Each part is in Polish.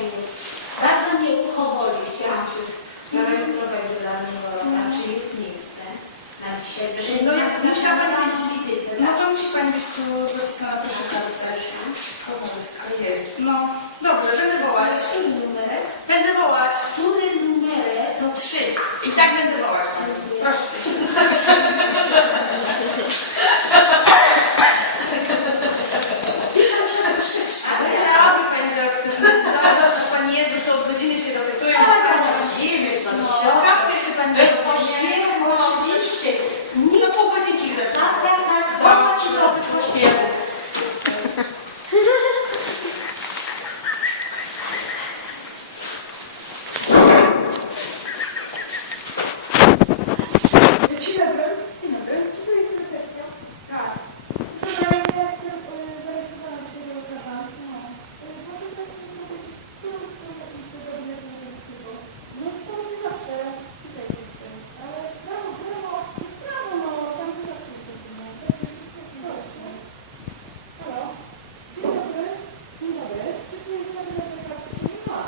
Głośniej. Bardzo mnie ucho boli. Chciałam się zarejestrować do laryngologa. Czy jest miejsce na dzisiaj? No, ja- musiała pani mieć- wizytę, No tak? to musi Pani być tu zapisana, proszę kartę. Kowalska jest. No, dobrze, będę wołać. Który numerek? Będę wołać. Który numerek? To trzy. I tak będę wołać Pani. Proszę stać. Ale ja robię Pani doktor. No dobrze, że Pani jest, już to od godziny się dopytuję. Zimy No, sobie. kawkę jeszcze Pani Bez weźmie. pośpiechu, oczywiście. Za pół godzinki zeszła. Tak, tak, tak. Mama ci to bez pośpiechu. Dzień dobry. Dzień dobry. Tu jest recepcja. Tak. Proszę Pani, ja jestem zarejestrowana się do prawa. No. Proszę Państwa, tu jest podobnie do niego. No to nie zawsze tutaj jestem. Ale brawo, brawo, brawo, no, tam się zawsze jestem. Halo? Dzień dobry. Dzień dobry. Czy tu jest zarejestrowana? Nie ma.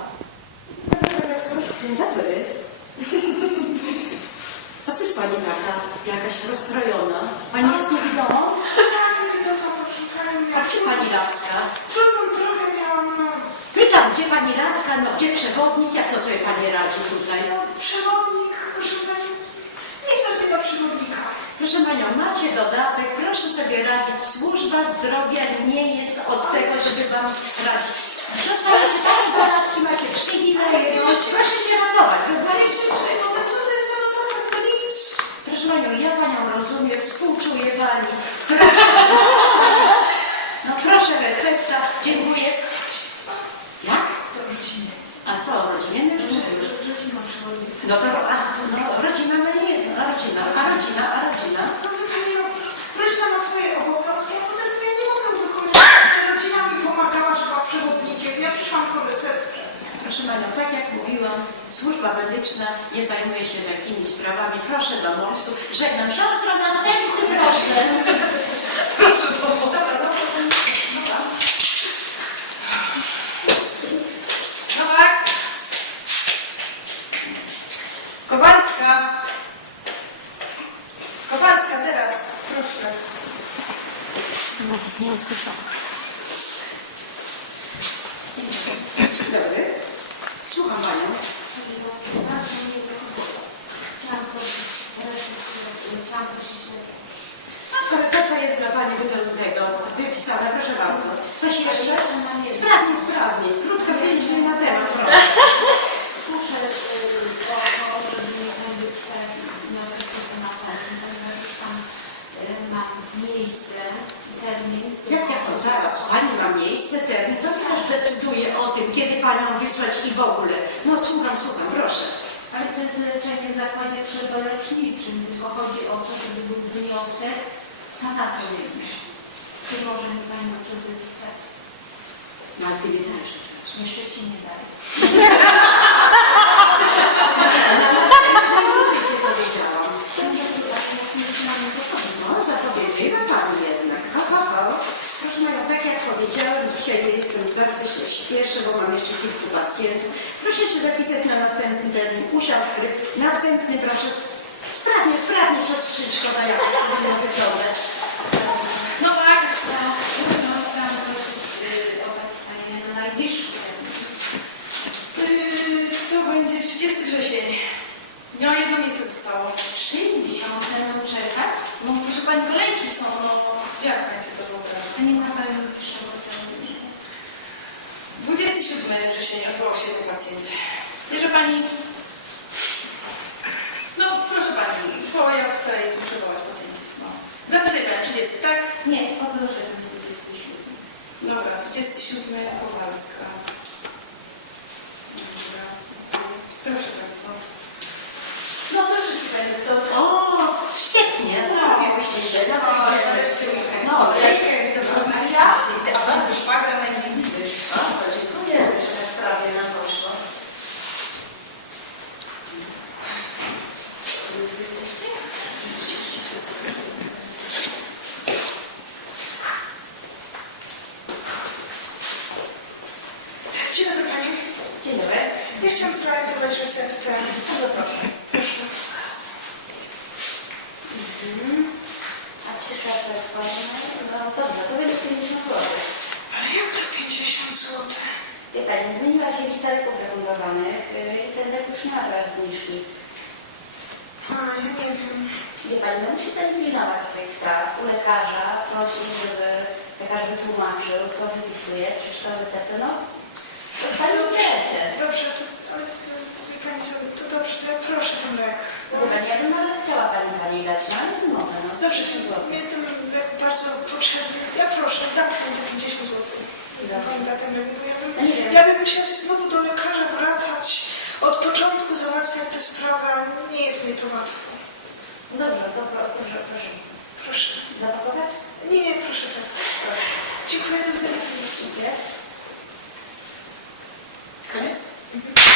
Dzień dobry. A cóż pani taka, jakaś rozstrojona? Pani jest niewidomą? Tak, nie to proszę pani. A gdzie pani laska? Trudną drogę miałam, no. Pytam, gdzie pani laska, no gdzie przewodnik? Jak to sobie pani radzi tutaj? no przewodnik, proszę pani. Nie stać do przewodnika. Proszę panią, macie dodatek, proszę sobie radzić. Służba zdrowia nie jest od tego, żeby wam radzić. Dostajecie takie dodatki, macie przywileje, współczuję pani. No proszę, recepta, dziękuję. Jak? Co rodziny? A co, rodzinie? Rodzina. No to a, no, rodzina ma jedno, a rodzina, a rodzina, a rodzina. No wie pani, no, rodzina ma swoje obowiązki, a poza tym ja nie mogę wykonać. Rodzina mi pomagała, że była przewodnikiem. Ja przyszłam po receptę. Proszę Panią, tak jak mówiłam, służba medyczna nie zajmuje się takimi sprawami. Proszę do morsu. Żegnam. Siostro, następny proszę. Nowak. Kowalska. Kowalska teraz. Proszę. Dzień dobry. Słucham Panią. Bardzo mnie ucho Chciałam prosić, chciałam prosić lepiej. Matka recepta jest dla Pani tego wypisana. Proszę bardzo. Coś jeszcze? Sprawnie, sprawnie. Krótko zwiedzimy na temat. Proszę y, o to, żeby mi kondycję na przykład na termin, ponieważ już tam y, mam miejsce, termin. Jak ja to zaraz? Pani ma miejsce, termin, to też decyduje o tym, kiedy Panią wysłać i w ogóle. No słucham, słucham, proszę. Ale to jest leczenie w zakładzie przedoleczniczym, tylko chodzi o to, żeby był wniosek sanatorium. Czy może mi Pani doktor wypisać? No, ale Ty nie też. Jeszcze Ci nie daję. Proszę się zapisać na następny termin u siostry. Następny proszę. Sprawnie, sprawnie siostrzyczko, na jak to powinno wyglądać. No, chciałam prosić y, o napisanie na najbliższy. Yy, to będzie 30 wrzesień. No, jedno miejsce zostało. Trzy miesiące mam czekać, No, proszę pani, kolejki są, no. Jak pani sobie to wyobraża? a nie ma Pani bliższego terminu. 27 września odwołał się ten pacjent. Bierze pani. No, proszę pani, bo ja tutaj muszę wołać pacjentów. No. Zapisaj pani 30, tak? Nie, poproszę ten 27. Dobra, 27 Kowalska. Dobra. Proszę bardzo. No to wszyscy Pani doktor. O, świetnie. No, robiłyśmy się. No, O, to nareszcie weekend. No, lepiej. Tak ładnie. No dobrze, to będzie 50 zł. Ale jak to 50 zł? Wie Pani, zmieniła się lista leków refundowanych yy, i ten lek już nie ma teraz zniżki. A, ja nie wiem. Wie Pani, no musi Pani pilnować swoich spraw. U lekarza prosi, żeby lekarz wytłumaczył, co wypisuje, przeczytał receptę, no. To w Pani interesie. Dobrze, to, ale to dobrze, to ja proszę ten lek. Dobra, ja bym ale chciała Pani Pani dać, no, ale nie mogę, no. Dobrze, dziękuję. jestem bardzo potrzebny. Ja proszę, dam Pani te 50 zł. Dobra. Pani da ten lek, bo ja bym, no nie ja bym musiała się znowu do lekarza wracać, od początku załatwiać tę sprawę, nie jest mi to łatwo. Dobrze, to pro- proszę, proszę. Proszę. Zapakować? Nie, nie, proszę tak. Dziękuję, do widzenia. Dziękuję. Koniec? Mhm.